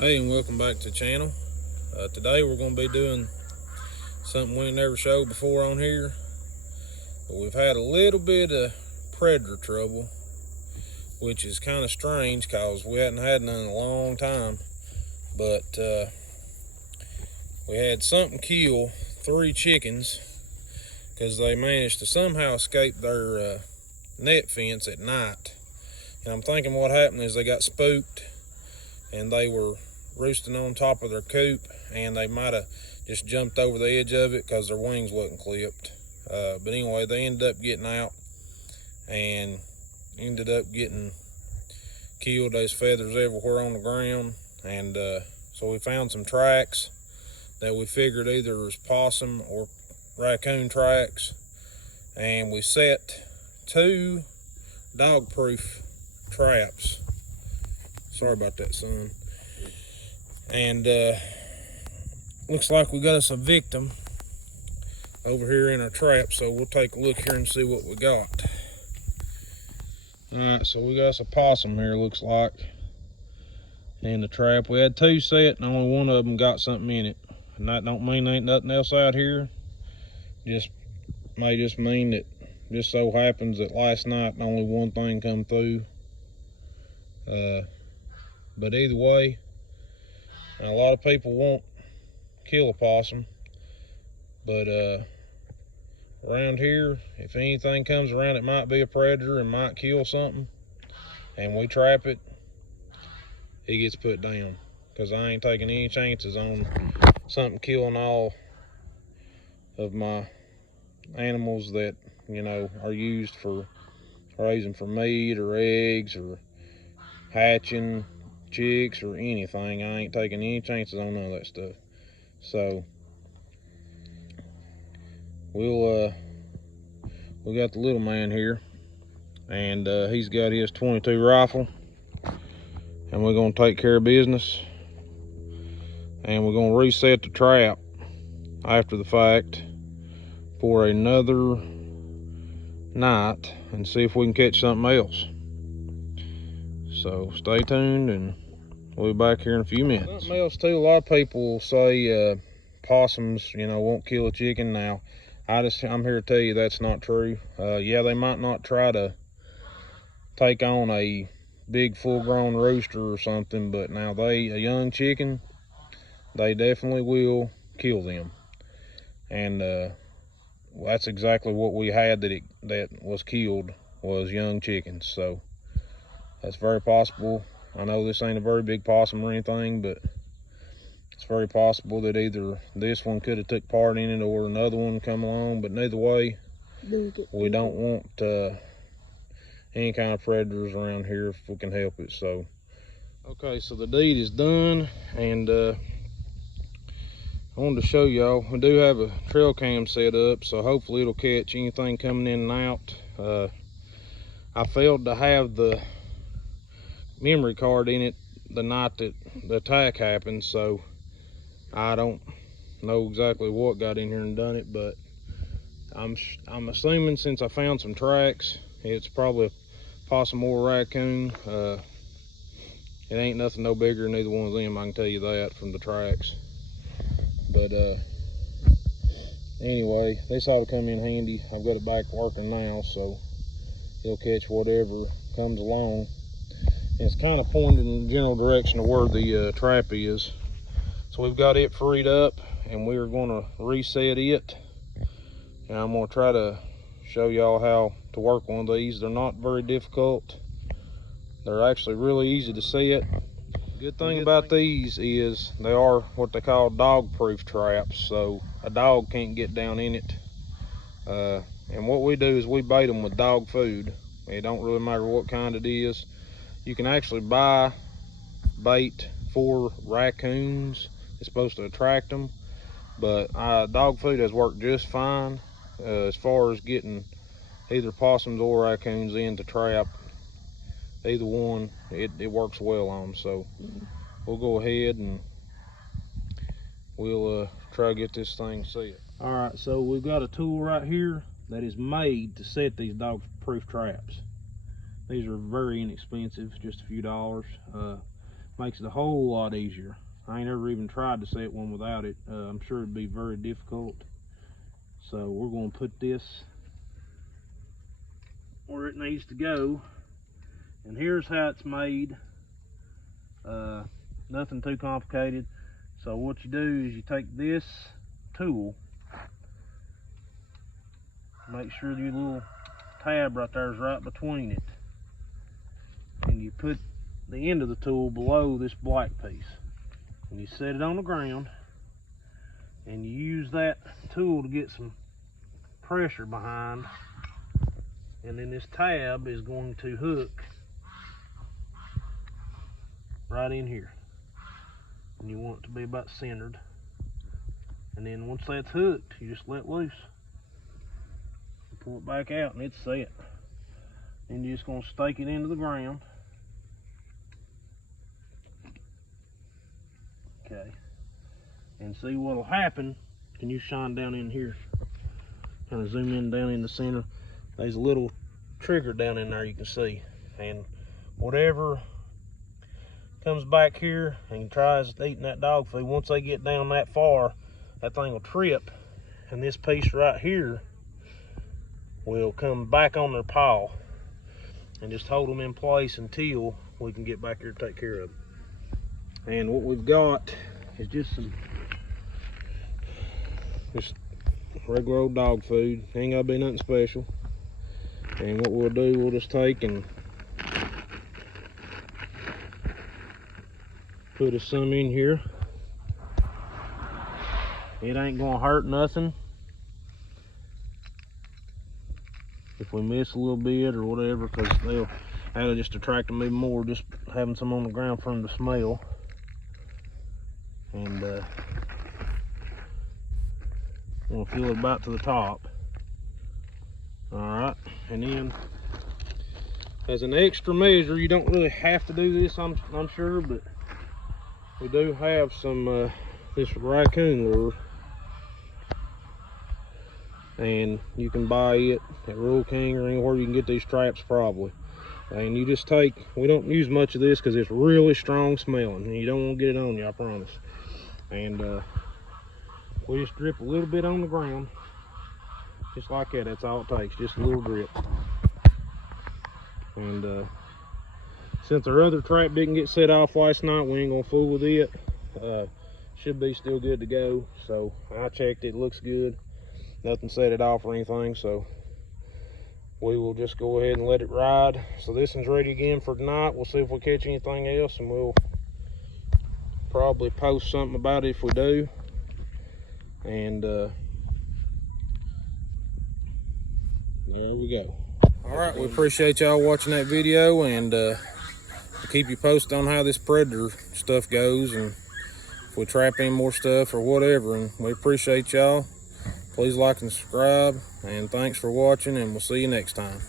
Hey, and welcome back to the channel. Today we're going to be doing something we never showed before on here, but we've had a little bit of predator trouble, which is kind of strange because we hadn't had none in a long time. But we had something kill 3 chickens because they managed to somehow escape their net fence at night. And I'm thinking what happened is they got spooked and they were roosting on top of their coop, and they might have just jumped over the edge of it because their wings wasn't clipped. But anyway, they ended up getting out and ended up getting killed. There's feathers everywhere on the ground, and so we found some tracks that we figured either was possum or raccoon tracks, and we set 2 dog-proof traps. Sorry about that, son. And looks like we got us a victim over here in our trap, so we'll take a look here and see what we got. Alright, so we got us a possum here, looks like, in the trap. We had 2 set and only one of them got something in it. And that don't mean there ain't nothing else out here. May just mean that just so happens that last night only one thing come through. But either way, a lot of people won't kill a possum, but around here, if anything comes around, it might be a predator and might kill something, and we trap it, he gets put down, because I ain't taking any chances on something killing all of my animals that, you know, are used for raising for meat or eggs or hatching chicks or anything. I ain't taking any chances on none of that stuff. So we got the little man here, and he's got his 22 rifle, and we're gonna take care of business, and we're gonna reset the trap after the fact for another night and see if we can catch something else. So stay tuned, and we'll be back here in a few minutes. Something else too, a lot of people say possums, you know, won't kill a chicken. Now, I'm here to tell you that's not true. Yeah, they might not try to take on a big full-grown rooster or something, but now a young chicken, they definitely will kill them. And that's exactly what we had that was killed, was young chickens. So that's very possible. I know this ain't a very big possum or anything, but it's very possible that either this one could have took part in it or another one come along. But neither way, we don't want any kind of predators around here if we can help it. So okay, so the deed is done, and I wanted to show y'all, we do have a trail cam set up, so hopefully it'll catch anything coming in and out. I failed to have the memory card in it the night that the attack happened, so I don't know exactly what got in here and done it, but I'm assuming, since I found some tracks, it's probably a possum or a raccoon. It ain't nothing no bigger than either one of them, I can tell you that from the tracks. But anyway, this ought to come in handy. I've got it back working now, so it'll catch whatever comes along. And it's kind of pointed in the general direction of where the trap is. So we've got it freed up, and we're going to reset it. And I'm going to try to show y'all how to work one of these. They're not very difficult. They're actually really easy to set. Good thing about these is they are what they call dog-proof traps, so a dog can't get down in it. And what we do is we bait them with dog food. It don't really matter what kind it is. You can actually buy bait for raccoons. It's supposed to attract them, but dog food has worked just fine as far as getting either possums or raccoons in to trap. Either one, it works well on them. So we'll go ahead and we'll try to get this thing set. All right, so we've got a tool right here that is made to set these dog-proof traps. These are very inexpensive, just a few dollars. Makes it a whole lot easier. I ain't ever even tried to set one without it. I'm sure it'd be very difficult. So we're going to put this where it needs to go. And here's how it's made. Nothing too complicated. So what you do is you take this tool, make sure your little tab right there is right between it, and you put the end of the tool below this black piece, and you set it on the ground, and you use that tool to get some pressure behind, and then this tab is going to hook right in here, and you want it to be about centered. And then once that's hooked, you just let loose, you pull it back out, and it's set. Then you're just going to stake it into the ground. Okay, and see what'll happen. Can you shine down in here? Kind of zoom in down in the center. There's a little trigger down in there you can see, and whatever comes back here and tries eating that dog food, once they get down that far, that thing will trip, and this piece right here will come back on their paw and just hold them in place until we can get back here to take care of them. And what we've got is just regular old dog food. Ain't gotta be nothing special. And what we'll do, we'll just take and put us some in here. It ain't gonna hurt nothing if we miss a little bit or whatever, because that'll just attract them even more, just having some on the ground for them to smell. And we'll fill it about to the top. All right, and then as an extra measure, you don't really have to do this, I'm sure, but we do have some this raccoon lure, and you can buy it at Rural King or anywhere you can get these traps probably. And you just take, we don't use much of this because it's really strong smelling and you don't want to get it on you, I promise. And we just drip a little bit on the ground, just like that. That's all it takes, just a little drip. And since our other trap didn't get set off last night, we ain't gonna fool with it. Should be still good to go. So I checked, it looks good. Nothing set it off or anything, so we will just go ahead and let it ride. So this one's ready again for tonight. We'll see if we catch anything else, and we'll probably post something about it if we do. And there we go. All right, we appreciate y'all watching that video, and we'll keep you posted on how this predator stuff goes, and if we trap any more stuff or whatever. And we appreciate y'all. Please like and subscribe, and thanks for watching, and we'll see you next time.